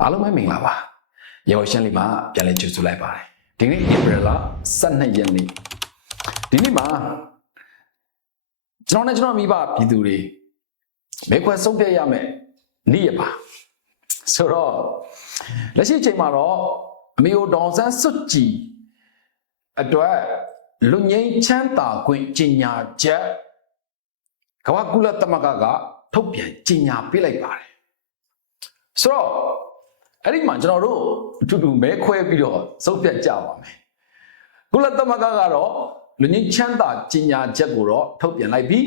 အားလုံးပဲမင်္ဂလာပါရေဝရှင်းလေးမှာပြန်လဲကြိုဆိုလိုက်ပါတယ်ဒီနေ့ဧပြီလ12ရက်နေ့ဒီနေ့မှာကျွန်တော်နဲ့ကျွန်တော်မိဘပြည်သူတွေမဲခွဲဆုံးဖြတ်ရမယ်နေ့ရပါဆိုတော့လက်ရှိအချိန်မှာတော့အမေတို့ဒေါန်ဆန်းစွတ်ကြည်အတွက်လူငင်းချမ်းသာခွင့်ကြီးညာချက်ကမ္ဘာကုလသမဂ္ဂကထုတ်ပြန်ကြီးညာပေးလိုက်ပါတယ်ဆိုတော့ အဲ့ဒီမှာကျွန်တော်တို့အတူတူမဲခွဲပြီးတော့စုပ်ပြတ်ကြပါမယ်ကုလသမဂ္ဂကတော့လူငင်းချမ်းသာကြီးညာချက်ကိုတော့ထုတ်ပြန်လိုက်ပြီ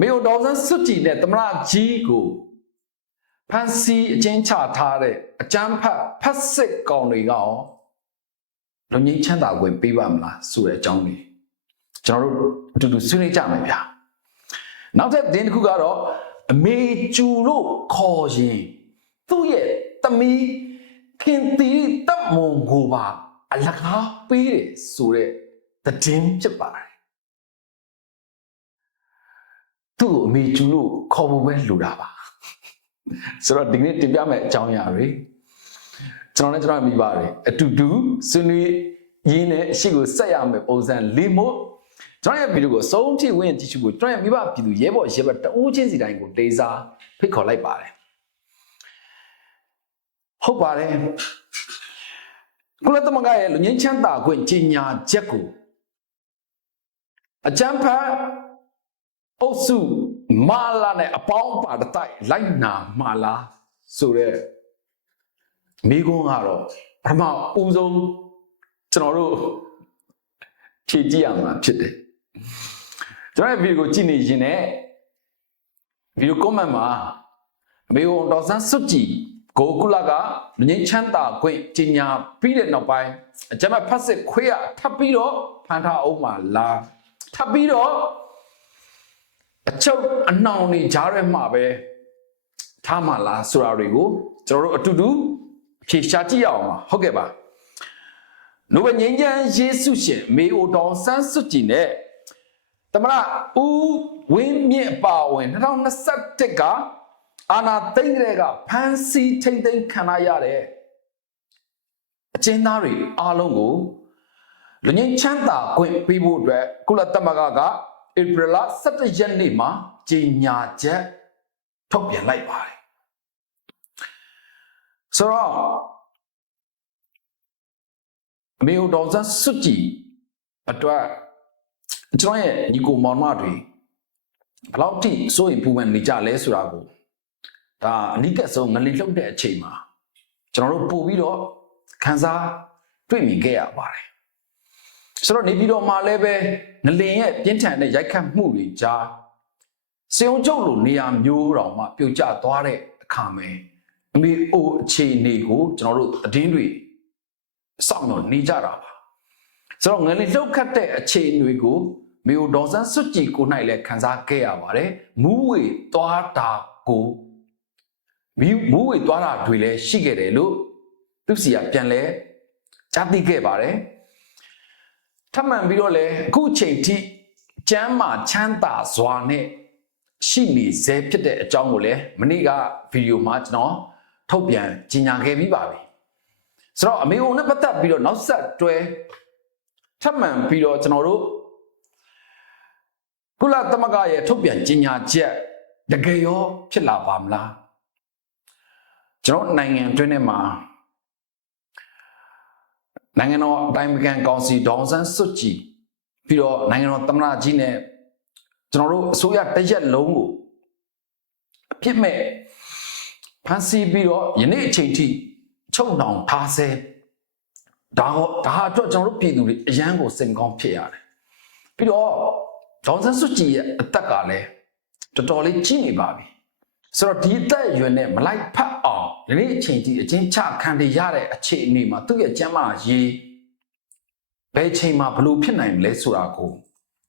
မေယိုဒေါန်ဆန်းစွတ်ကြည်နဲ့တမရကြီးကိုဖန်စီအချင်းချထားတဲ့အကျန်းဖတ်ဖတ်စစ်ကောင်တွေကရောလူငင်းချမ်းသာခွင့်ပေးပါမလားဆိုတဲ့အကြောင်းလေးကျွန်တော်တို့အတူတူဆွေးနွေးကြမယ်ဗျာနောက်ထပ်သတင်းတစ်ခုကတော့အမေကျူလို့ခေါ်ရင် သူ့ရဲ့သမီးခင်တီတပ်မုံကိုပါအလကားပေးတယ်ဆိုတဲ့သတင်းဖြစ်ပါတယ်သူ့ကိုအမေကျူလို့ခေါ်ဖို့ပဲလိုတာပါဆိုတော့ဒီနေ့တင်ပြမယ့်အကြောင်းအရာတွေကျွန်တော်နဲ့ကျွန်တော်မိပါတယ်အတူတူဆွေးနွေးရင်းနဲ့အရှိကိုဆက်ရမယ်ပုံစံလေးမို့ကျွန်တော်ရဲ့ဗီဒီယိုကိုအဆုံးထိဝင်ကြည့်ရှုဖို့ကျွန်တော်ရဲ့မိဘပြည်သူရဲဘော်ရဲဘက်တအူးချင်းစီတိုင်းကိုတေးစားဖိတ်ခေါ်လိုက်ပါတယ် ဟုတ်ပါတယ်ကုလသမဂ္ဂရဲ့လူငင်းချမ်းသာခွင့်ကြီးညာချက်ကိုအကြံဖတ်အုပ်စုမာလာနဲ့အပေါင်းပါတတိုက်လိုက်နာမာလာဆိုတဲ့မိကုန်းကတော့ပထမဦးဆုံးကျွန်တော်တို့ဖြည့်ကြည့်ရမှာဖြစ်တယ်ကျွန်တော်ရဲ့ဗီဒီယိုကိုကြည့်နေရင်လည်းဗီဒီယို comment မှာမေယုံတော်ဆန်းစွတ်ကြည် ကိုကုလကလူငင်းချမ်းသာခွင့်ကြီးညာပြီးတဲ့နောက်ပိုင်းအကြမ်းဖတ်စစ်ခွေးရထပ်ပြီးတော့ဖန်ထားအောင်ပါလားထပ်ပြီးတော့အချုပ်အနှောင်နေကြားရဲမှာပဲထားမှလားဆိုတာတွေကိုကျွန်တော်တို့အတူတူဖြေရှားကြည့်ရအောင်ပါဟုတ်ကဲ့ပါနိုဘယ်ငင်းချမ်းယေစုရှင်မေအိုတောင်ဆန်းစွတ်ကြည်နဲ့တမရဦးဝင်းမြင့်အပါဝင်2021က အာနာသိမ့်တဲ့ကဖန်စီထိမ့်သိမ့်ခံရရတဲ့အကျဉ်းသားတွေအားလုံးကိုလူငင်းချမ်းသာခွင့်ပေးဖို့အတွက်ကုလသမဂ္ဂကဧပြီလ17ရက်နေ့မှာကြေညာချက်ထုတ်ပြန်လိုက်ပါတယ်ဆိုတော့အမေဦးတော်စန်းစွတ်ကြည်အတွက်ကျွန်တော်ရဲ့ညီကိုမောင်မတွေဘယ်လောက်ထိစိုးရင်ပူပန်နေကြလဲဆိုတာကို ဒါအနိကဆုံးငလင်လှုပ်တဲ့အချိန်မှာကျွန်တော်တို့ပို့ပြီးတော့ခန်းစားတွေ့မြင်ခဲ့ရပါတယ်ဆိုတော့နေပြီးတော့မှလည်းပဲငလင်ရဲ့ပြင်းထန်တဲ့ရိုက်ခတ်မှုတွေကြားစေုံကျုပ်လိုနေရာမျိုးတော်မှပြုတ်ကျသွားတဲ့အခါမှာအမေအိုအခြေအနေကိုကျွန်တော်တို့အတင်းတွေစောင့်တော့နေကြတာပါဆိုတော့ငလင်လှုပ်ခတ်တဲ့အခြေအနေကိုမေအိုဒေါ်ဆန်းစွတ်ကြည်ကို၌လည်းခန်းစားခဲ့ရပါတယ်မူးဝေသွားတာကို မီးမူးဝေသွားတာတွေလည်းရှိခဲ့တယ်လို့သူစီကပြန်လဲကြားသိခဲ့ပါတယ်ထပ်မံပြီးတော့လည်းအခုချိန်ထိကျမ်းမာချမ်းသာစွာနဲ့ရှိနေစေဖြစ်တဲ့အကြောင်းကိုလည်းမနေ့ကဗီဒီယိုမှာကျွန်တော်ထုတ်ပြန်ကြေညာခဲ့ပြီးပါပြီဆိုတော့အမေအိုနဲ့ပတ်သက်ပြီးတော့နောက်ဆက်တွဲထပ်မံပြီးတော့ကျွန်တော်တို့ကုလသမဂ္ဂရဲ့ထုတ်ပြန်ကြေညာချက်တကယ်ရောဖြစ်လာပါမလား ကျွန်တော်နိုင်ငံတွင်းထဲမှာနိုင်ငံတော်အတိုင်းအမြံကောင်စီဒေါန်ဆန်းစွတ်ကြည်ပြီးတော့နိုင်ငံတော်သမ္မတကြီးနဲ့ကျွန်တော်တို့အစိုးရတရက်လုံးကိုအပြစ်မဲ့ဖန်ဆီးပြီးတော့ယနေ့အချိန်ထိချုပ်နှောင်ထားဆဲဒါဟောဒါအတွက်ကျွန်တော်တို့ပြည်သူတွေအရန်ကိုစိတ်ကောင်းဖြစ်ရတယ်ပြီးတော့ဒေါန်ဆန်းစွတ်ကြည်ရဲ့အသက်ကလည်းတော်တော်လေးကြီးနေပါပြီ ဆိုတော့ဒီအသက်အရွယ်နဲ့မလိုက်ဖတ်အောင်ဒီနေ့အချိန်ကြီးအချင်းချခံရတဲ့အခြေအနေမှာသူ့ရဲ့ကျမ်းမာရေးဘယ်ချိန်မှာဘလို့ဖြစ်နိုင်မလဲဆိုတာကို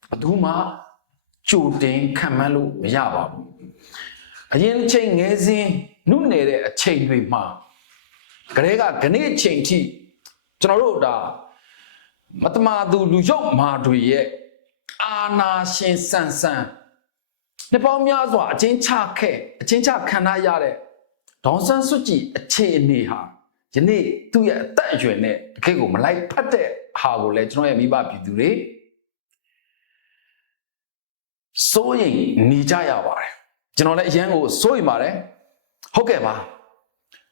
ဘယ်သူမှကြိုတင်ခံမှန်းလို့မရပါဘူးအရင်အချိန်ငယ်စဉ်နုနယ်တဲ့အချိန်တွေမှာကလေးကခနေ့အချိန်ထိကျွန်တော်တို့ဒါမတမာသူလူရုပ်မာတွေရဲ့အာနာရှင်ဆန်ဆန် နှစ်ပေါင်းများစွာအချင်းချခဲ့အချင်းချခံရရတဲ့ဒေါန်ဆန်းစွတ်ကြည်အခြေအနေဟာယနေ့သူ့ရဲ့အသက်အရွယ်နဲ့တကယ့်ကိုမလိုက်ဖက်တဲ့ဟာကိုလည်းကျွန်တော်ရဲ့မိဘပြည်သူတွေစိုးရင်နေကြရပါတယ်ကျွန်တော်လည်းအရန်ကိုစိုးရင်ပါတယ်ဟုတ်ကဲ့ပါ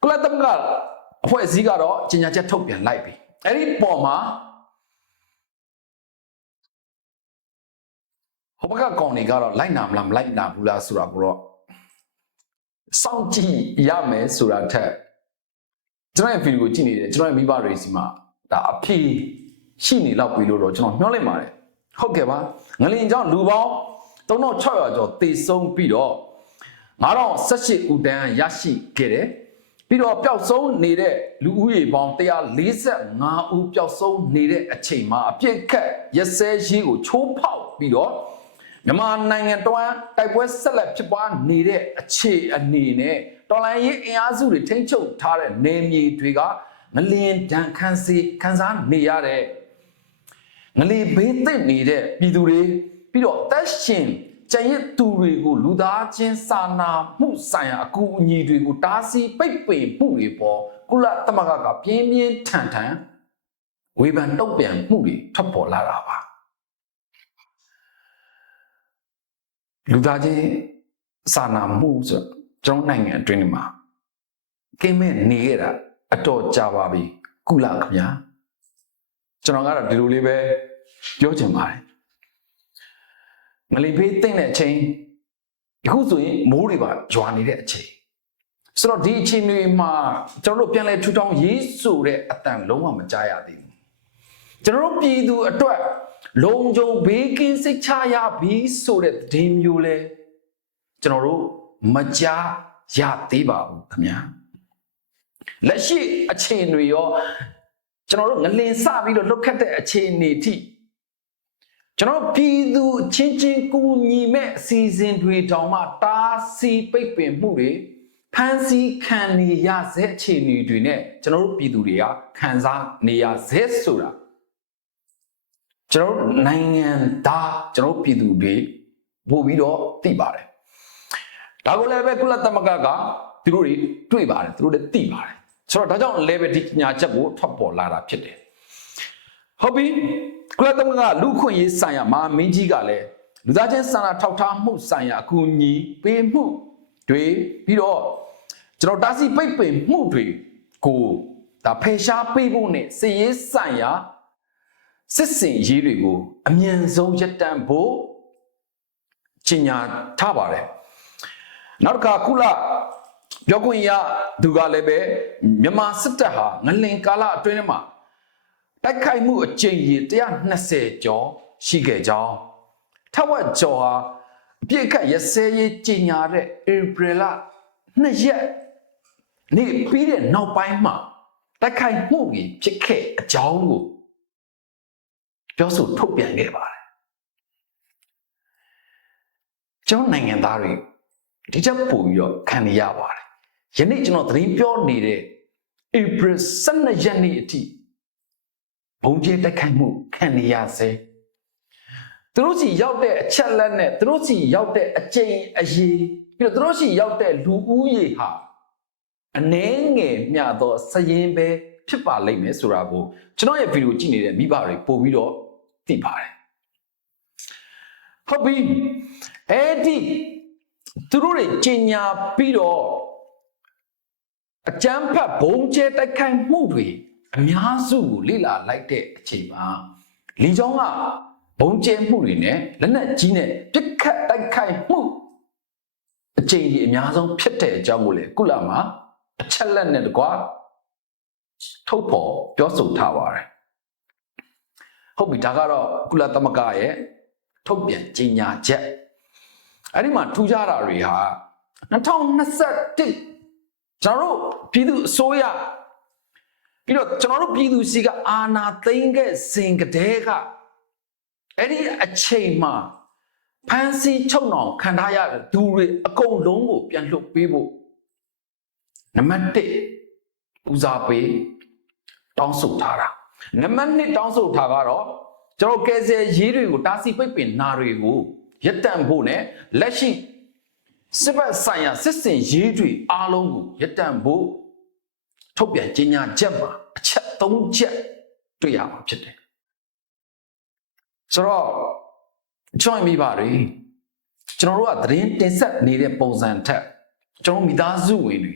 ကုလသမဂ္ဂအဖွဲ့အစည်းကတော့ကြီးညာချက်ထုတ်ပြန်လိုက်ပြီအဲ့ဒီပေါ်မှာ ဟိုဘက်ကကောင်တွေကတော့လိုက်နာမလားမလိုက်နာဘူးလားဆိုတာကိုတော့စောင့်ကြည့်ရမယ်ဆိုတာထက်ကျွန်တော်ရဲ့ဗီဒီယိုကြည့်နေတယ်ကျွန်တော်ရဲ့မိဘတွေစီမှာဒါအဖြေရှိနေတော့ပြီလို့တော့ကျွန်တော်မျှော်လင့်ပါတယ်ဟုတ်ကဲ့ပါငလင်ကြောင့်လူပေါင်း3600ကျော်တေဆုံးပြီးတော့9018ဦးတန်းရရှိခဲ့တယ်ပြီးတော့ပျောက်ဆုံးနေတဲ့လူဦးရေပေါင်း145ဦးပျောက်ဆုံးနေတဲ့အချိန်မှာအပြစ်ခတ်ရက်စဲရေးကိုချိုးဖောက်ပြီးတော့ မြန်မာနိုင်ငံတွမ်းတိုက်ပွဲဆက်လက်ဖြစ်ပွားနေတဲ့အခြေအနေနဲ့တော်လိုင်းရေးအင်အားစုတွေထိန်းချုပ်ထားတဲ့နေမြေတွေကငလျင်ဒဏ်ခံစီခံစားနေရတဲ့ငလီဘေးသင့်နေတဲ့ပြည်သူတွေပြီးတော့တက်ရှင်ကျန်ရစ်သူတွေကိုလူသားချင်းစာနာမှုဆိုင်ရာအကူအညီတွေကိုတားဆီးပိတ်ပင်မှုတွေပေါ်ကုလသမဂ္ဂကပြင်းပြင်းထန်ထန်ဝေဖန်တုံ့ပြန်မှုတွေထွက်ပေါ်လာတာပါ လူသားချင်းစာနာမှုဆိုကျွန်တော်နိုင်ငံအတွင်းမှာကိမဲ့နေရတာအတော်ကြာပါပြီကုလခင်ဗျာကျွန်တော်ကတော့ဒီလိုလေးပဲပြောချင်ပါတယ်ငလီဖေးတိတ်တဲ့အချိန်အခုဆိုရင်မိုးတွေပါရွာနေတဲ့အချိန်ဆိုတော့ဒီအချိန်တွေမှာကျွန်တော်တို့ပြန်လဲထူထောင်ရေးဆိုတဲ့အတန်လုံးဝမကြားရသေးဘူးကျွန်တော်တို့ပြည်သူအတွက် လုံခြုံဘေးကင်းစိတ်ချရပြီဆိုတဲ့ဒင်းမျိုးလဲကျွန်တော်တို့မကြားရသေးပါဘူးခင်ဗျာလက်ရှိအခြေအနေရောကျွန်တော်တို့ငလင်စပြီးတော့လွတ်ခတ်တဲ့အခြေအနေအထိကျွန်တော်ပြည်သူချင်းချင်းကူညီမဲ့အစီအစဉ်တွေတောင်မှတားဆီးပိတ်ပင်မှုတွေဖန်ဆီးခံနေရဆဲအခြေအနေတွေနဲ့ကျွန်တော်တို့ပြည်သူတွေကခံစားနေရဆဲဆိုတာ ကျွန်တော်တို့နိုင်ငံသားကျွန်တော်တို့ပြည်သူတွေပို့ပြီးတော့သိပါတယ်ဒါကိုလည်းပဲကုလသမဂ္ဂကသူတို့တွေတွေ့ပါတယ်သူတို့လည်းသိပါတယ်ဆိုတော့ဒါကြောင့်လည်းပဲဒီညာချက်ကိုထွက်ပေါ်လာတာဖြစ်တယ်ဟုတ်ပြီကုလသမဂ္ဂလူခွင့်ရေးဆိုင်ရာမဟာမင်းကြီးကလည်းလူသားချင်းစာနာထောက်ထားမှုဆိုင်ရာအကူအညီပေးမှုတွေပြီးတော့ကျွန်တော်တာစီပိတ်ပင်မှုတွေကိုဒါဖယ်ရှားပေးဖို့နဲ့စည်ရေးဆိုင်ရာ စစ်စင်ရေးတွေကိုအမြန်ဆုံးရပ်တန့်ဖို့ကြီးညာထားပါတယ်နောက်တစ်ခါခုလပြောခွင့်ရသူကလည်းပဲမြန်မာစစ်တပ်ဟာငလင်ကာလအတွင်းမှာတိုက်ခိုက်မှုအကြိမ်ရေ120ကျော်ရှိခဲ့ကြောင်းထက်ဝက်ကျော်ဟာအပြစ်ခတ်ရစဲရေးကြီးညာတဲ့ဧပြီလ2ရက်နေ့ပြီးတဲ့နောက်ပိုင်းမှာတိုက်ခိုက်မှုကြီးဖြစ်ခဲ့အကြောင်းကို ပြောဆိုထုတ်ပြန်ခဲ့ပါတယ်ကျွန်တော်နိုင်ငံသားတွေဒီချက်ပို့ပြီးတော့ခံနေရပါတယ်ယနေ့ကျွန်တော်သတင်းပြောနေတဲ့ April 12ရက်နေ့အထိဘုံကျဲတိုက်ခိုက်မှုခံနေရစေသူတို့စီရောက်တဲ့အချက်လက်နဲ့သူတို့စီရောက်တဲ့အကျိန်အရေးပြီးတော့သူတို့စီရောက်တဲ့လူဦးရေဟာအနှဲငယ်မျှသောစရင်ပဲဖြစ်ပါလိမ့်မယ်ဆိုတာကိုကျွန်တော်ရဲ့ဗီဒီယိုကြည့်နေတဲ့မိဘတွေပို့ပြီးတော့ သိပါတယ်ဟုတ်ပြီအဲ့ဒီသူတို့တွေကြီးညာပြီးတော့အကြမ်းဖက်ဘုံကျဲတိုက်ခိုက်မှုတွေအများစုကိုလေ့လာလိုက်တဲ့အချိန်မှာလီချောင်းကဘုံကျဲမှုတွေနဲ့လက်နက်ကြီးနဲ့ပြစ်ခတ်တိုက်ခိုက်မှုအချိန်ကြီးအများဆုံးဖြစ်တဲ့အကြောင်းကိုလေကုလမှာအချက်လက်နဲ့တကွာထုတ်ဖော်ပြောဆိုထားပါတယ် ဟုတ်ပြီဒါကတော့ကုလသမဂ္ဂရဲ့ထုတ်ပြန်ကြေညာချက်အဲ့ဒီမှာထူးခြားတာတွေဟာ2021ကျွန်တော်တို့ပြည်သူအစိုးရပြီးတော့ကျွန်တော်တို့ပြည်သူစီကအာဏာသိမ်းခဲ့စဉ်ကတည်းကအဲ့ဒီအချိန်မှာဖန်စီချုပ်နှောင်ခံထားရတဲ့သူတွေအကုန်လုံးကိုပြန်လွှတ်ပေးဖို့နံပါတ်1ဦးစားပေးတောင်းဆိုထားတာ နံပါတ်2တောင်းဆိုထားကတော့ကျွန်တော်ကယ်ဆယ်ရေးတွေကိုတာစီပိတ်ပင်နာတွေကိုရပ်တန့်ဖို့နဲ့လက်ရှိစစ်ဘက်ဆိုင်ရာစစ်စင်ရေးတွေအားလုံးကိုရပ်တန့်ဖို့ထုတ်ပြန်ကြေညာချက်မှာအချက်၃ချက်တွေ့ရမှာဖြစ်တယ်ဆိုတော့ကျွန်တော်မိပါတွေကျွန်တော်တို့ကသတင်းတင်ဆက်နေတဲ့ပုံစံထက်ကျွန်တော်မိသားစုဝင်တွေ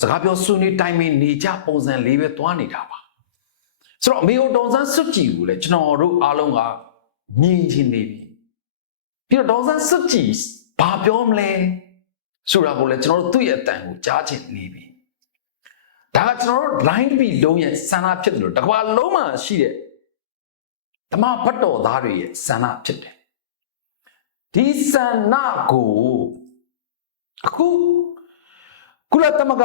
စကားပြောဆွေးနွေးတိုင်ပင်နေကြပုံစံလေးပဲသွားနေတာပါ ဆိုတော့အမေတို့ဒေါန်ဆန်းစွတ်ကြည်ကိုလည်းကျွန်တော်တို့အားလုံးကမြင်ချင်နေပြီပြီးတော့ဒေါန်ဆန်းစွတ်ကြည်ဘာပြောမလဲဆိုတာကိုလည်းကျွန်တော်တို့သူ့ရဲ့အတန်ကိုကြားချင်နေပြီဒါကကျွန်တော်တို့ line ပြီးလုံးရဲ့ဆန္ဒဖြစ်တယ်လို့တကွာလုံးမှာရှိတဲ့ဓမ္မဘတ်တော်သားတွေရဲ့ဆန္ဒဖြစ်တယ်ဒီဆန္ဒကိုအခုကုလသမဂ္ဂ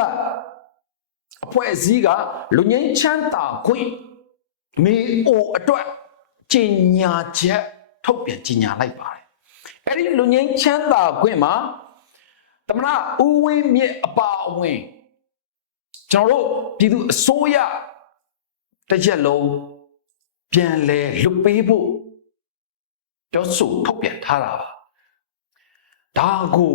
အဖွဲ့အစည်းကလူငင်းချမ်းသာခွင့် မေအိုအတွက်ကျင်ညာချက်ထုတ်ပြန်ကျင်ညာလိုက်ပါတယ်အဲ့ဒီလူငင်းချမ်းသာခွင့်မှာသမဏဦးဝင်းမြင့်အပါအဝင်ကျွန်တော်တို့ပြည်သူအစိုးရတစ်ချက်လုံးပြန်လဲလွတ်ပေးဖို့ပြောဆိုထုတ်ပြန်ထားတာပါဒါကို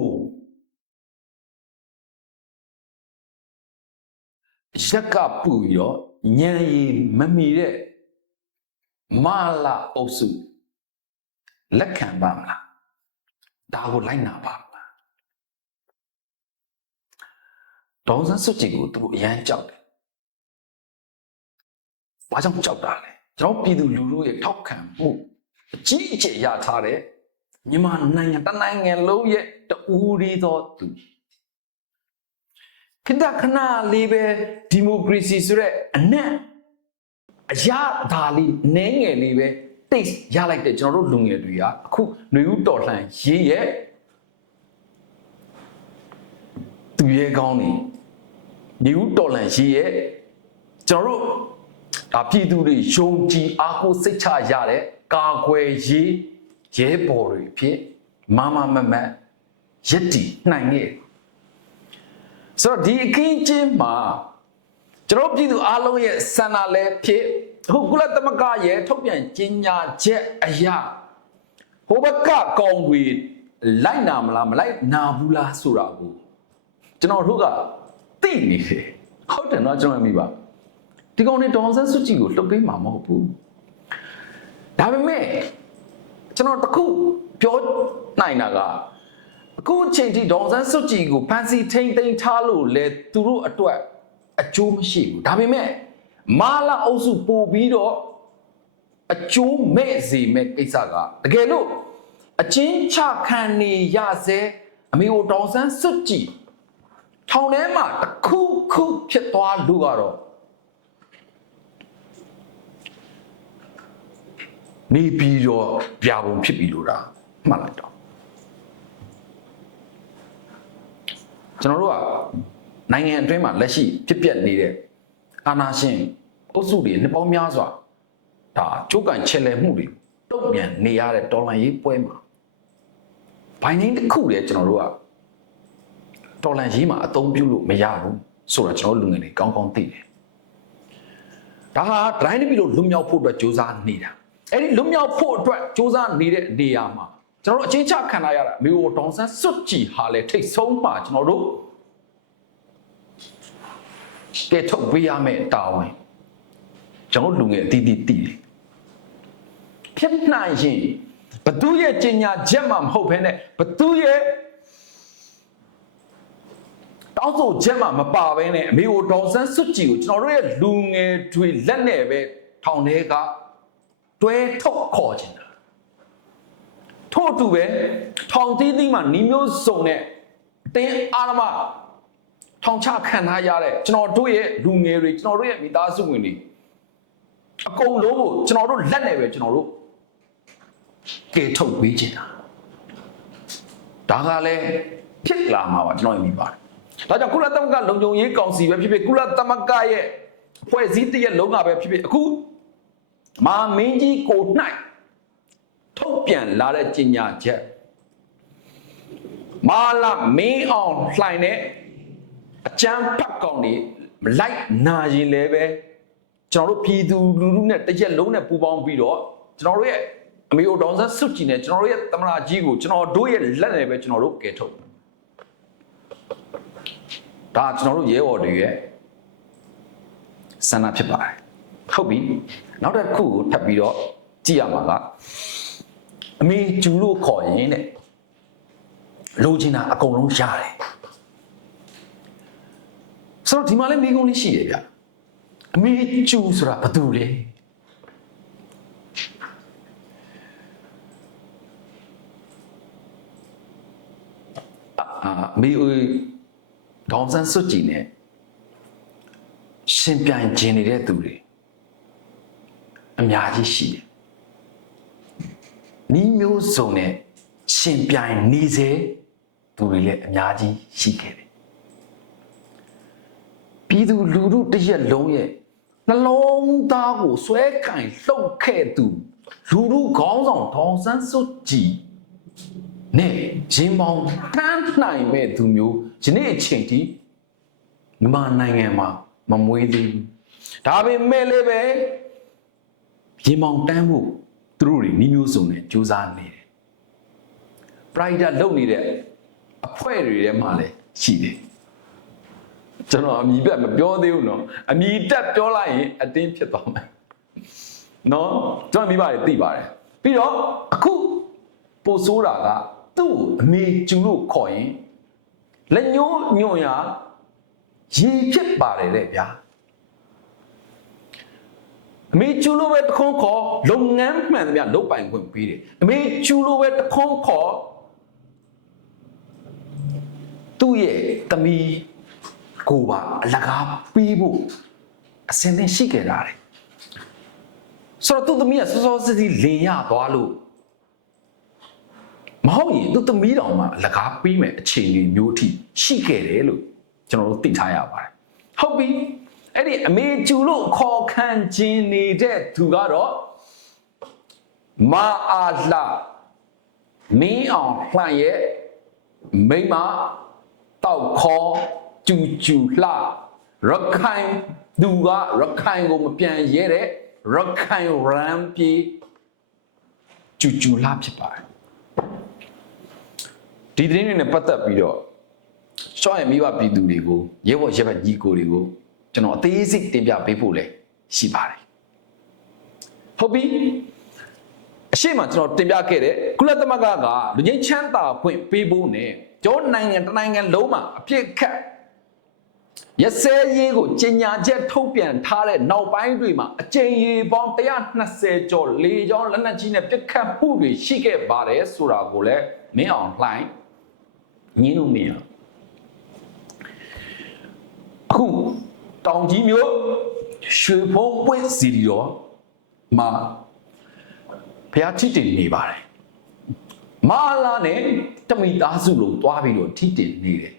ရက်ကပူပြီးတော့ညံရီမမီတဲ့ မာလာအုပ်စုလက်ခံပါမလားဒါကိုလိုက်နာပါမလားဒေါန်ဆန်းစွတ်ကြည်ကိုသူတို့အရန်ကြောက်တယ်ဘာကြောင့်ကြောက်တာလဲကျွန်တော်ပြည်သူလူထုရဲ့ထောက်ခံမှုအကြီးအကျယ်ရထားတဲ့မြန်မာနိုင်ငံတနိုင်ငံလုံးရဲ့တူရီသောသူခိတခဏလေးပဲဒီမိုကရေစီဆိုတဲ့အနက် အရသာလေးနည်းငယ်လေးပဲတိတ်ရလိုက်တဲ့ကျွန်တော်တို့လူငယ်တွေကအခုຫນွေဦးတော်လှန်ရေးရဲ့သူရဲကောင်းနေຫນွေဦးတော်လှန်ရေးရဲ့ကျွန်တော်တို့ဒါပြည်သူတွေယုံကြည်အားကိုးစိတ်ချရတဲ့ကာကွယ်ရေးရဲဘော်တွေဖြစ်မမမမရစ်တီနိုင်ခဲ့ဆိုတော့ဒီအခင်းချင်းမှာ ကျွန်တော်ပြည်သူအားလုံးရဲ့ဆန္ဒလည်းဖြစ်အခုကုလသမဂ္ဂရဲ့ထုတ်ပြန်ကြေညာချက်အရာဟိုဘက်ကကောင်တွေလိုက်နာမလားမလိုက်နာဘူးလားဆိုတာကိုကျွန်တော်တို့ကသိနေတယ်ဟုတ်တယ်နော်ကျွန်တော်မိပါဒီကောင်တွေဒေါန်ဆန်းစုကြည်ကိုလှုပ်ပေးမှာမဟုတ်ဘူးဒါပေမဲ့ကျွန်တော်တခုပြောနိုင်တာကအခုအချိန်ထိဒေါန်ဆန်းစုကြည်ကိုဖန်စီထိမ့်သိမ်းထားလို့လေသူတို့အတွက် အကျိုးမရှိဘူးဒါပေမဲ့မာလာအုပ်စုပို့ပြီးတော့အကျိုးမဲ့စေမဲ့ကိစ္စကတကယ်လို့အချင်းချခံနေရစေအမေကိုဒေါန်ဆန်းစုကြည်ထောင်ထဲမှာတစ်ခုခုဖြစ်သွားလို့ကတော့နေပြီးတော့ပြာပုံဖြစ်ပြီလို့တာမှတ်လိုက်တော့ကျွန်တော်တို့က နိုင်ငံအတွင်းမှာလက်ရှိဖြစ်ပျက်နေတဲ့အာဏာရှင်အုပ်စုတွေနှစ်ပေါင်းများစွာဒါကြိုးကန်ချဲလဲမှုတွေတုံ့ပြန်နေရတဲ့တော်လှန်ရေးပွဲမှာဘိုင်းင်းတစ်ခုတည်းကျွန်တော်တို့ကတော်လှန်ရေးမှာအသုံးပြုလို့မရဘူးဆိုတော့ကျွန်တော်လူငယ်တွေကောင်းကောင်းသိတယ်ဒါဟာဒိုင်းတပီလို့လွမြောက်ဖို့အတွက်စ조사နေတာအဲ့ဒီလွမြောက်ဖို့အတွက်စ조사နေတဲ့နေရာမှာကျွန်တော်တို့အချင်းချခံရရတာမေကိုဒေါန်ဆန်းစွတ်ကြည်ဟာလေထိတ်ဆုံးမှာကျွန်တော်တို့ ကဲထုတ်ပေးရမယ့်တာဝန်ကျွန်တော်လူငယ်အတီးတီးတည်တယ်ဖြစ်နိုင်ရင်ဘသူရဲ့ကျင်ညာချက်မှမဟုတ်ဘဲနဲ့ဘသူရဲ့တောင်းဆိုချက်မှမပါဘဲနဲ့အမေကိုဒေါန်ဆန်းစွတ်ကြည်ကိုကျွန်တော်တို့ရဲ့လူငယ်တွေလက်နဲ့ပဲထောင်ထဲကတွဲထုတ်ခေါ်ခြင်းတာထို့အတူပဲထောင်သေးသေးမှနီးမျိုးစုံနဲ့တင်းအာရမ ထောင်ချခံထားရတဲ့ကျွန်တော်တို့ရဲ့လူငယ်တွေကျွန်တော်တို့ရဲ့မိသားစုဝင်တွေအကုန်လုံးကိုကျွန်တော်တို့လက်နဲ့ပဲကျွန်တော်တို့ကဲထုတ်ပေးခြင်းတာဒါကလည်းဖြစ်လာမှာပါကျွန်တော်မြင်ပါတယ်ဒါကြောင့်ကုလသမဂ္ဂလုံခြုံရေးကောင်စီပဲဖြစ်ဖြစ်ကုလသမဂ္ဂရဲ့ဖွဲ့စည်းတရက်လုံးကပဲဖြစ်ဖြစ်အခုမာမင်းကြီးကို၌ထုတ်ပြန်လာတဲ့ကြေညာချက်မာလာမင်းအောင်လှိုင်တဲ့ အကျန်းဖတ်ကောင်တွေလိုက်နာရင်လည်းပဲကျွန်တော်တို့ပြည်သူလူထုနဲ့တရက်လုံးနဲ့ပူးပေါင်းပြီးတော့ကျွန်တော်တို့ရဲ့အမေအိုဒေါန်ဆန်းစုကြည်နဲ့ကျွန်တော်တို့ရဲ့သမရာကြီးကိုကျွန်တော်တို့ရဲ့လက်နဲ့ပဲကျွန်တော်တို့ကယ်ထုတ်ဒါကျွန်တော်တို့ရဲဘော်တွေရဲ့ဆန္ဒဖြစ်ပါတယ်ဟုတ်ပြီနောက်တစ်ခုကိုထပ်ပြီးတော့ကြည့်ရမှာကအမေကျူလို့ခေါ်ရင်တဲ့လိုချင်တာအကုန်လုံးရတယ် ဆိုတော့ဒီမှာလည်းမိကုန်းလေးရှိတယ်ဗျအမေကျူဆိုတာဘာတူလဲအာမေဦးဒေါန်ဆန်းစွတ်ကြည်နဲ့ရှင်ပြိုင်ကျင်နေတဲ့သူတွေအများကြီးရှိတယ်နီးမျိုးစုံနဲ့ရှင်ပြိုင်နေစေသူတွေလည်းအများကြီးရှိခဲ့တယ် ပြည်သူလူထုတစ်ရက်လုံးရဲ့နှလုံးသားကိုဆွဲကင်လှုပ်ခဲ့သူလူထုခေါင်းဆောင်ဒေါန်ဆန်းစွတ်ကြည်နဲ့ရင်ပေါင်ထမ်းနိုင်မဲ့သူမျိုးယနေ့အချိန်ထိမြန်မာနိုင်ငံမှာမမွေးသေးဘူးဒါပေမဲ့လည်းပဲရင်ပေါင်တန်းဖို့သူတို့တွေနှီးမျိုးစုံနဲ့စူးစမ်းနေတယ်ပရိုက်တာလုပ်နေတဲ့အဖွဲ့တွေထဲမှာလည်းရှိတယ် ကျွန်တော်အမြည်ပြတ်မပြောသေးဘူးနော်အမြည်တက်ပြောလိုက်ရင်အတင်းဖြစ်သွားမယ်နော်ကျွန်တော်မိပါတယ်သိပါတယ်ပြီးတော့အခုပိုဆိုးတာကသူ့အမေကျူလို့ခေါ်ရင်လက်ညှိုးညွန့်ရာရေဖြစ်ပါတယ်တဲ့ဗျာအမေကျူလို့ပဲတခွန်းခေါ်လုပ်ငန်းမှန်သမျှလုပ်ပိုင်ခွင့်ပေးတယ်အမေကျူလို့ပဲတခွန်းခေါ်သူ့ရဲ့တမီ ကိုပါအလကားပေးဖို့အစင်းသင်းရှိခဲ့တာတယ်ဆိုတော့သူ့သမီးကစောစောစီးစီးလင်ရသွားလို့မဟုတ်ရင်သူ့သမီးတော်မှာအလကားပေးမယ်အခြေအနေမျိုးအထိရှိခဲ့တယ်လို့ကျွန်တော်တို့သိထားရပါတယ်ဟုတ်ပြီအဲ့ဒီအမေကျူလို့ခေါ်ခံခြင်းနေတဲ့သူကတော့မာအာလာမင်းအောင်လှရဲ့မိမတောက်ခေါ် ကျူကျူလှရခိုင်သူကရခိုင်ကိုမပြန်ရဲတဲ့ရခိုင်ရန်ပြေကျူကျူလှဖြစ်ပါတယ်ဒီသတင်းတွေနဲ့ပတ်သက်ပြီးတော့ရှော့ရဲ့မိဘပြည်သူတွေကိုရဲဘော်ရဲဘက်ညီကိုတွေကိုကျွန်တော်အသေးစိတ်တင်ပြပေးဖို့လည်းရှိပါတယ်ဟုတ်ပြီအရှိမကျွန်တော်တင်ပြခဲ့တဲ့ကုလသမဂ္ဂကလူချင်းချမ်းသာဖွင့်ပေးဖို့နဲ့ကျောင်းနိုင်ငံတစ်နိုင်ငံလုံးမှာအပြစ်ခတ် ရစဲရေးကိုကျင်ညာချက်ထုတ်ပြန်ထားတဲ့နောက်ပိုင်းတွေမှာအကြိမ်ရေပေါင်း120ကျော်လေကြောင်းလက်နက်ကြီးနဲ့ပြစ်ခတ်မှုတွေရှိခဲ့ပါတယ်ဆိုတာကိုလည်းမင်းအောင်လှိုင်းညင်းလို့မရဘူးအခုတောင်ကြီးမျိုးရွှေဖုံးပွင့်စီရီတော်မှာဖျားထိတင်နေပါတယ်မာလာနဲ့တမိသားစုလုံးသွားပြီးတော့ထိတင်နေတယ်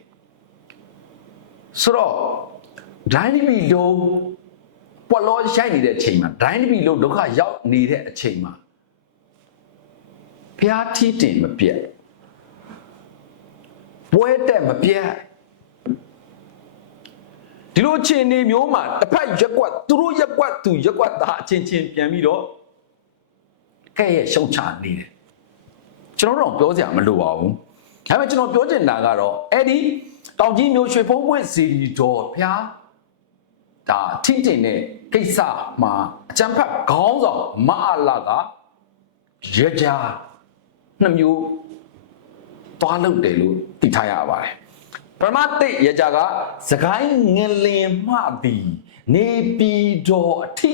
ဆိုတော့ဒိုင်းနီမီလုံးပွက်လောရှိုက်နေတဲ့အချိန်မှာဒိုင်းနီမီလုံးဒုက္ခရောက်နေတဲ့အချိန်မှာဖျားထိတင်မပြတ်ပွဲတက်မပြတ်ဒီလိုအခြေအနေမျိုးမှာတစ်ဖက်ရက်ကွက်သူတို့ရက်ကွက်သူရက်ကွက်သားအချင်းချင်းပြန်ပြီးတော့ကဲ့ရဲ့ရှုံချနေတယ်ကျွန်တော်တို့တော့ပြောစရာမလိုပါဘူးဒါပေမဲ့ကျွန်တော်ပြောချင်တာကတော့အဲ့ဒီ တောင်ကြီးမျိုးရွှေဖုံးပွင့်စီရီတော်ဖျားဒါထိတင်တဲ့ကိစ္စမှာအကြံဖက်ခေါင်းဆောင်မအလာကရကြနှစ်မျိုးသွားလုပ်တယ်လို့သိထားရပါတယ်ပရမတိတ်ရကြကစကိုင်းငလင်မှသည်နေပြည်တော်အထိ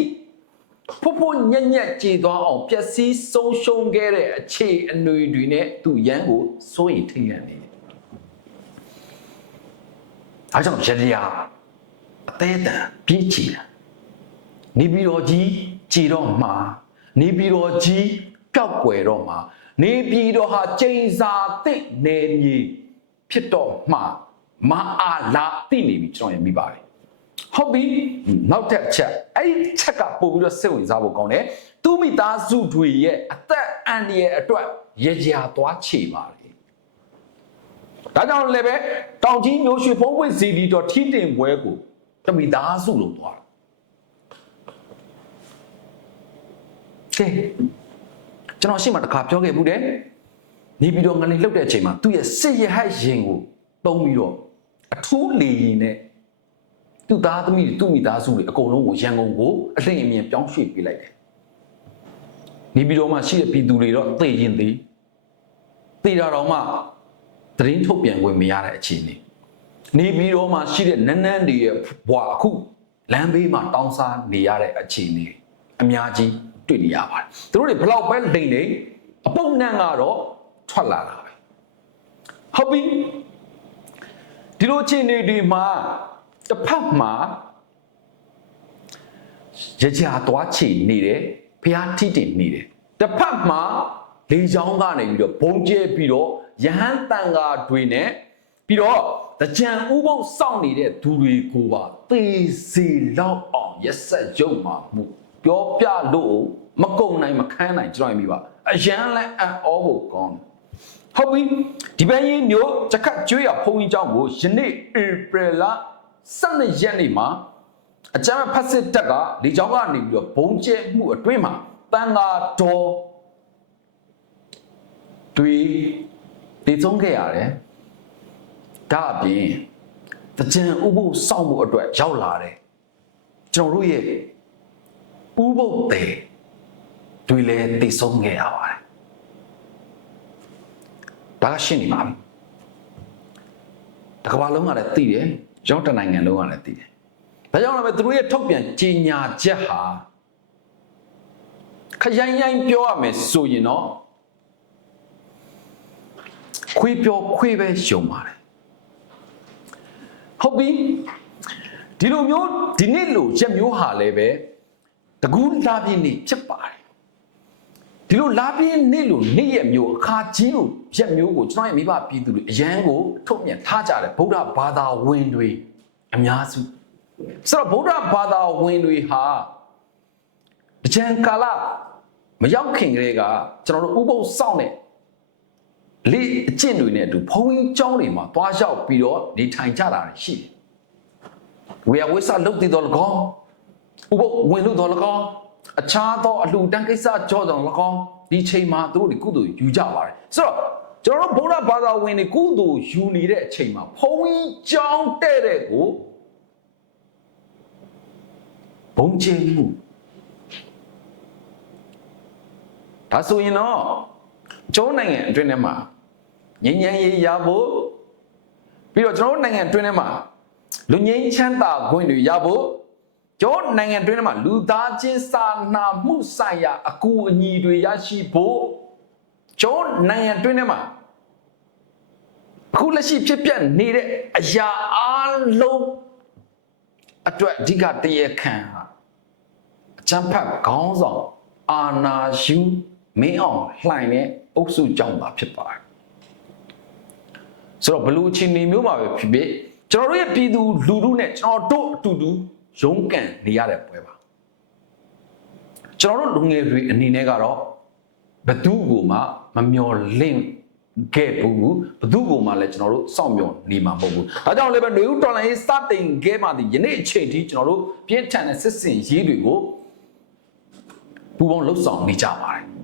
ဖို့ဖို့ညက်ညက်ကြည်သွားအောင်ပျက်စီးဆုံးရှုံးခဲ့တဲ့အခြေအနေတွေနဲ့သူရန်ကိုစိုးရိမ်ထိတ်လန့်နေတယ်။ အဲကြောင့်ရရအသေးတန်ပြည့်ချီတာနေပြည်တော်ကြီးကြည်တော့မှာနေပြည်တော်ကြီးပျောက်ကွယ်တော့မှာနေပြည်တော်ဟာကျိန်စာတိတ်နေမြေဖြစ်တော့မှာမအားလာသိနေပြီကျွန်တော်ရမိပါတယ်ဟုတ်ပြီနောက်တစ်ချက်အဲ့ဒီချက်ကပို့ပြီးတော့စိတ်ဝင်စားဖို့ကောင်းတယ်သူမိသားစုတွေရဲ့အသက်အန္တရာယ်အတွက်ရေကြာသွားချေပါလေ ဒါကြောင့်လည်းပဲတောင်ကြီးမျိုးရွှေဖုံးပွင့်စီဒီတော်ထီးတင်ပွဲကိုတမိသားစုလို့သွားကဲကျွန်တော်ရှေ့မှာတစ်ခါပြောခဲ့မှုတယ်နေပြီးတော့ငနေလှုပ်တဲ့အချိန်မှာသူ့ရဲ့စစ်ရဟတ်ရင်ကိုတုံးပြီးတော့အထူးလေရင်နဲ့သူ့သားသမီးတွေသူ့မိသားစုတွေအကုန်လုံးကိုရန်ကုန်ကိုအလင်းအမြင်ပြောင်းရွှေ့ပေးလိုက်တယ်နေပြည်တော်မှာရှိတဲ့ပြည်သူတွေတော့သိရင်သိသိတာတော့မှ သတင်းထုတ်ပြန်ခွင့်မရတဲ့အခြေအနေနေပြည်တော်မှာရှိတဲ့နန်းနန်းတွေရဲ့ဘွာအခုလမ်းဘေးမှာတောင်းစားနေရတဲ့အခြေအနေအများကြီးတွေ့နေရပါတယ်သူတို့တွေဘလောက်ပဲလိမ့်နေအပုံနှံကတော့ထွက်လာတာပဲဟုတ်ပြီဒီလိုအခြေအနေတွေမှာတစ်ဖက်မှာရကြသွားချီနေတယ်ဖျားထိတင်နေတယ်တစ်ဖက်မှာလေချောင်းကနေပြီးတော့ဘုံကျဲပြီးတော့ ယဟန်တန်ဃာတွေနဲ့ပြီးတော့တကြံဥပုပ်စောင့်နေတဲ့သူတွေကိုပါသေစီလောက်အောင်ရက်ဆက်ရုပ်မှာမှုပြောပြလို့မကုံနိုင်မခန်းနိုင်ကျွန်တော်မြင်ပါအရန်လဲအံ့ဩဖို့ကောင်းတယ်ဟုတ်ပြီဒီပန်းကြီးမျိုးတခတ်ကျွေးရဖုံးကြီးเจ้าကိုယနေ့ဧပြီလ12ရက်နေ့မှာအကြမ်းဖက်စစ်တပ်ကလေကြောင်းကနေပြီးတော့ဘုံကျဲမှုအတွင်းမှာတန်ဃာတော်တွေ တည်ဆုံးခဲ့ရတယ်ဒါအပြင်တကြံဥပုပ်စောင့်မှုအတွက်ရောက်လာတယ်ကျွန်တော်တို့ရဲ့ဥပုပ်တယ်တွေလည်းတည်ဆုံးခဲ့ရပါတယ်ဒါကရှင်းနေပါပြီတစ်ကမ္ဘာလုံးကလည်းသိတယ်ကျွန်တော်တနိုင်ငံလုံးကလည်းသိတယ်ဒါကြောင့်လည်းသူတို့ရဲ့ထုတ်ပြန်ကြေညာချက်ဟာခရိုင်ရိုင်းပြောရမယ်ဆိုရင်တော့ ခွေးပြောခွေးပဲရှုံပါတယ်ဟုတ်ပြီဒီလိုမျိုးဒီနေ့လိုရက်မျိုးဟာလည်းပဲတကူးလာပြင်းနေဖြစ်ပါတယ်ဒီလိုလာပြင်းနေ့လိုနေ့ရက်မျိုးအခါကြီးလိုရက်မျိုးကိုကျွန်တော်ရဲ့မိဘပြည်သူတွေအရန်ကိုထုတ်ပြန်ထားကြတယ်ဗုဒ္ဓဘာသာဝင်တွေအများစုဆိုတော့ဗုဒ္ဓဘာသာဝင်တွေဟာအကျံကာလမရောက်ခင်ကလေးကကျွန်တော်တို့ဥပုသ်စောင့်တဲ့ လေအကျင့်တွေနဲ့အတူဘုံကြီးကျောင်းတွေမှာတွားရောက်ပြီးတော့နေထိုင်ကြတာရှိတယ်ဝေယဝိဆလုတ်တည်တော်လကောဥပုသ်ဝင်လို့တော်လကောအခြားသောအလှူတန်းကိစ္စကြောတော်လကောဒီချိန်မှာသူတို့ဒီကုသိုလ်ယူကြပါတယ်ဆိုတော့ကျွန်တော်တို့ဗုဒ္ဓဘာသာဝင်တွေကုသိုလ်ယူနေတဲ့အချိန်မှာဘုံကြီးကျောင်းတဲ့တဲ့ကိုဘုံချင်းမှုဒါဆိုရင်တော့ကျုံးနိုင်ငံအတွင်းထဲမှာ ငြိမ်းချမ်းရေးရဖို့ပြီးတော့ကျွန်တော်တို့နိုင်ငံအတွင်းထဲမှာလူငြိမ်းချမ်းသာခွင့်တွေရဖို့ကျွန်တော်နိုင်ငံအတွင်းထဲမှာလူသားချင်းစာနာမှုဆိုင်ရာအကူအညီတွေရရှိဖို့ကျွန်တော်နိုင်ငံအတွင်းထဲမှာအခုလက်ရှိဖြစ်ပျက်နေတဲ့အရာအလုံးအတွက်အဓိကတရခံဟာအချမ်းဖတ်ခေါင်းဆောင်အာနာယူမင်းအောင်လှိုင်တဲ့အုပ်စုကြောင့်ပါဖြစ်ပါတယ် ဆိုတော့ဘလူးချင်းနေမျိုးမှာပဲဖြစ်ဖြစ်ကျွန်တော်တို့ရဲ့ပြည်သူလူထုနဲ့ကျွန်တော်တို့အတူတူရုန်းကန်နေရတဲ့ပွဲပါကျွန်တော်တို့လူငယ်တွေအနေနဲ့ကတော့ဘသူ့ကိုမှမမျော်လင့်ခဲ့ဘူးဘသူ့ကိုမှလည်းကျွန်တော်တို့စောင့်မျှော်နေမှာမဟုတ်ဘူးဒါကြောင့်လည်းပဲနေဦးတော်လိုင်းစတင်ခဲ့မှဒီယနေ့အချိန်ထိကျွန်တော်တို့ပြင်းထန်တဲ့စစ်စင်ရေးတွေကိုပူပေါင်းလှုပ်ဆောင်နေကြပါတယ်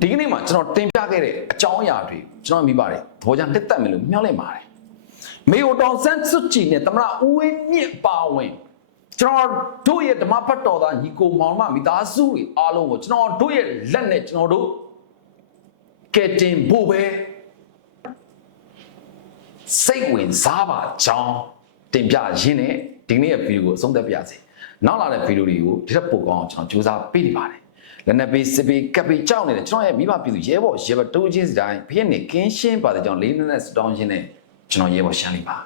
ဒီကနေ့မှာကျွန်တော်တင်ပြခဲ့တဲ့အကြောင်းအရာတွေကျွန်တော်မိပါတယ်သဘောကျနှစ်သက်မယ်လို့မျှော်လင့်ပါတယ်မေယိုတောင်ဆန်းစွတ်ကြည်နဲ့တမရဦးဝင်းမြင့်ပါဝင်ကျွန်တော်တို့ရဲ့ဓမ္မဖတ်တော်သားညီကိုမောင်မမိသားစုတွေအားလုံးကိုကျွန်တော်တို့ရဲ့လက်နဲ့ကျွန်တော်တို့ကဲတင်ဖို့ပဲစိတ်ဝင်စားပါကြောင်းတင်ပြရင်းနဲ့ဒီနေ့ရဲ့ဗီဒီယိုကိုအဆုံးသတ်ပြစေနောက်လာတဲ့ဗီဒီယိုတွေကိုဒီထက်ပိုကောင်းအောင်ကျွန်တော်ကြိုးစားပေးနေပါတယ် လက်နက်ပေးစစ်ပေးကပ်ပေးကြောက်နေတယ်ကျွန်တော်ရဲ့မိဘပြည်သူရဲဘော်ရဲဘော်တိုးချင်းစတိုင်းဖျက်နေကင်းရှင်းပါတဲ့ကြောင့်လေးနက်နဲ့စတောင်းချင်းနဲ့ကျွန်တော်ရဲဘော်ရှမ်းနေပါ